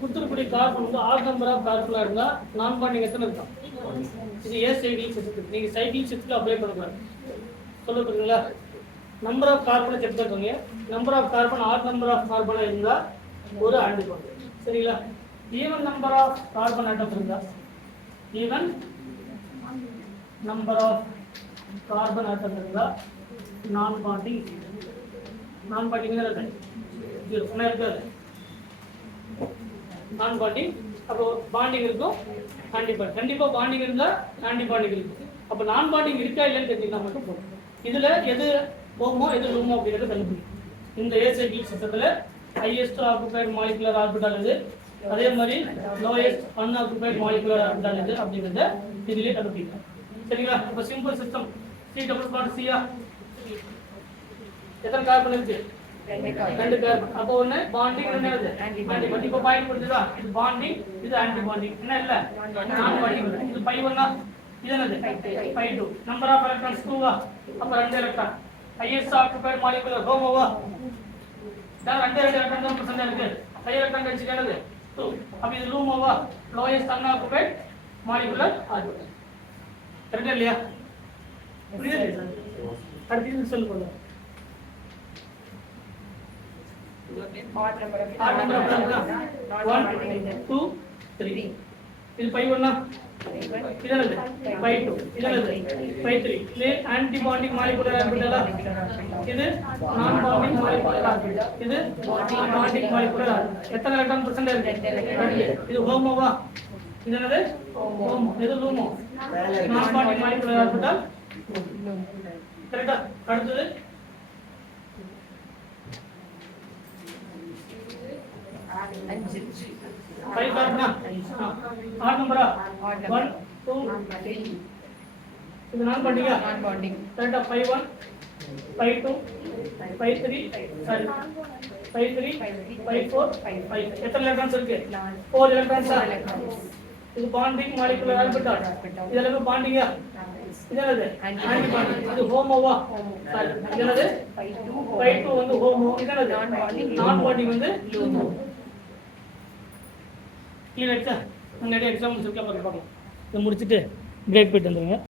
கொடுத்துருக்கூடிய carbon வந்து add number of கார்பனாக இருந்தால் நான் பாண்டிங் எத்தனை இருக்கும்? இது ஏ சைக்கிள் சிஸ்டத்துக்கு நீங்கள் சைக்கிள் சிஸ்டத்தில் அப்ளை பண்ணக்கூடாது. சொல்ல புரியுங்களா? நம்பர் ஆஃப் கார்பனை செக் பண்ணுறீங்க. Number of carbon odd number of கார்பனாக இருந்தால் ஒரு ஆன்டிபாடி. சரிங்களா? Even number of carbon atom இருந்தால் even number of carbon atom இருந்தால் நான் பாண்டிங் தான் இருக்காது. இது ஒன்றா இருக்காது. நான் பாண்டிங் அப்போ பாண்டிங் இருக்கும், ஆன்டிபாடி. கண்டிப்பாக பாண்டிங் இருந்தால் ஆன்டிபாடிங் இருக்கும். அப்போ நான் பாண்டிங் இருக்கா இல்லைன்னு தெரிஞ்சுக்கிட்டா மட்டும் போதும். இதில் எது ஹோமோ எது லூமோ அப்படிங்கிறத கண்டுபிடிக்கும். இந்த ஏ சைக்கிள் சிஸ்டத்தில் ஹையஸ்ட் ஆக்குபைடு மாலிகுலர் ஆர்பிட்டால் இது, அதே மாதிரி லோயஸ்ட் அன்ஆக்குபைடு மாலிகுலர் ஆர்பிட்டால் இது அப்படிங்கிறத இதிலே கண்டுபிடிக்கும். சரிங்களா? இப்போ simple system C double bond சியா எத்தனை கார்பன் இருக்கு? 2 கார்பன். அப்போ ஒண்ணு பாண்டிங் என்னது? ஆன்டிபாடி. இப்போ பாயிண்ட் புரியுதா? இது பாண்டிங், இது ஆன்டிபாண்டிங். என்ன இல்ல? நான் பாண்டிங். இது பை 1 இது என்னது? பை 2. நம்பர் ஆஃப் எலக்ட்ரான்ஸ் 2 அப்ப 2 எலக்ட்ரான். ஹையஸ்ட் ஆக்குபைடு மாலிகுலர் ஹோமோவா? தான் 2 எலக்ட்ரான் தான் பிரசன்ட் இருக்கு. ஹை எலக்ட்ரான் டென்சிட்டி என்னது? 2. அப்ப இது லூமோவா? Lowest unoccupied molecular orbital. கரெக்ட்டா இல்லையா? புரியுது? அடுத்து சொல்ல போறோம். odd number of 1 2 3 இது பை 1 இதனது பை 2 இதனது பை 3 இது ஆன்டிபாண்டிங் மாலிகுலர் ஆர்பிட்டலா? இது நான் பாண்டிங் மாலிகுலர் ஆர்பிட்டல். இது பாண்டிங் மாலிகுலர் ஆர்பிட்டல். எத்தனை எலக்ட்ரான் பிரசன்ட் இருக்கு? இது ஹோமோவா? இதனது ஹோமோ. இது லூமோ. நான் பாண்டிங் மாலிகுலர் ஆர்பிட்டல். கரெக்ட்டா? அடுத்து 5 கார்பனா? ஆட் நம்பரா? 1 2 இது நான் பாண்டிங்கா? நான் பாண்டிங். கரெக்ட்டா? 5 1 5 2 5 3 சாரி 5 3 5 4 5. எத்தனை எலக்ட்ரான்ஸ் இருக்கு? 4 எலக்ட்ரான்ஸா? இது பாண்டிங் மாலிகுலர் ஆர்பிட்டல். இதெல்லாம் பாண்டிங்கா? இதனது ஆன்டிபாண்டிங். இது ஹோமோவா? சாரி இதனது பை 2 வந்து ஹோமோ. இதனது நான் பாண்டிங் வந்து லூமோ. கீழே அடிச்சா நிறைய எக்ஸாம்பிள்ஸ் இருக்கலாம், பார்க்கலாம். இதை முடிச்சுட்டு பிரேக் போயிட்டு வந்துடுங்க.